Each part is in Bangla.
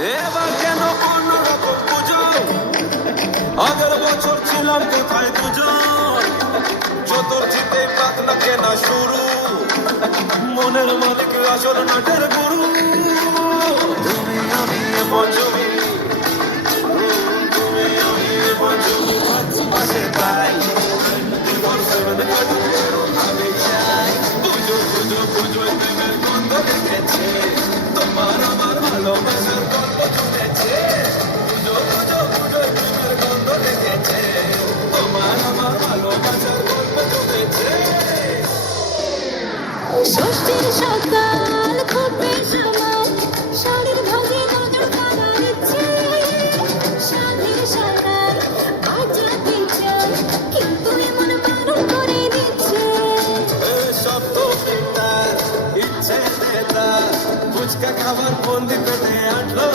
এবার কেন অন্যরকম পুজো? আগের বছর ছিলাম কোথায় দুজন? চতুর্থীতে পাকনা কেনা শুরু, মনের মালিক আসল নাটের গুরু। তুমি আমি এ পঞ্চমী, তুমি আমি এ পঞ্চমী, পাশে তাই আমি চাই। পুজো পুজো পুজো প্রেমের গন্ধ লেগেছে, তোমার আমার ভালোবাসার গল্প জুড়েছে। পুজো পুজো পুজো প্রেমের গন্ধ লেগেছে, তোমার আমার ভালোবাসার গল্প জুড়েছে। ষষ্ঠীর সকাল খুবই সমাজ, শাড়ির ভাগে নজর কানার ইচ্ছে, স্বাধীন সারাই বাজাতে চাই, কিন্তু এমন বারণ করে দিচ্ছে। সব তো পিতার ইচ্ছে নেতা, ফুচকা খাবার বন্দি পেটে আটলো।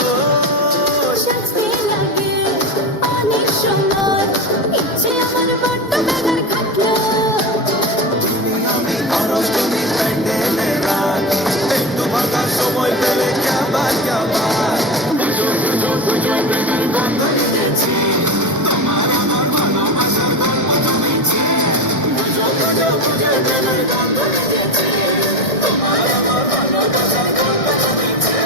সাজতে লাগে অনেক সময়, ইচ্ছে আমার বড্ড বেগার খাটলো। তুমি আমি অষ্টমী প্যান্ডেলে রাত, একটু ফাঁকার সময় পেলে কাবার কাবার। পুজো পুজো পুজো প্রেমের গন্ধ নিয়েছি, তোমার আমার ভালোবাসার গল্প জমেছে। পুজো পুজো পুজো প্রেমের গন্ধ নিয়েছি, তোমার আমার ভালোবাসার গল্প জমেছে।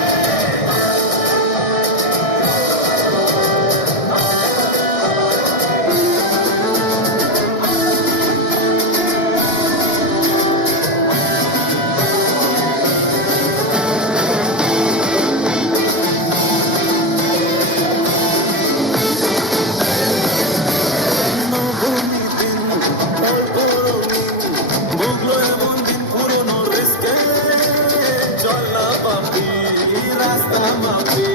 ভুগলো এমন দিন পুরনো রিস্কে, চলা পাপি রাস্তা মাপি,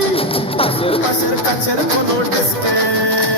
পাশের কাছের কোনো ডিস্টেন্স।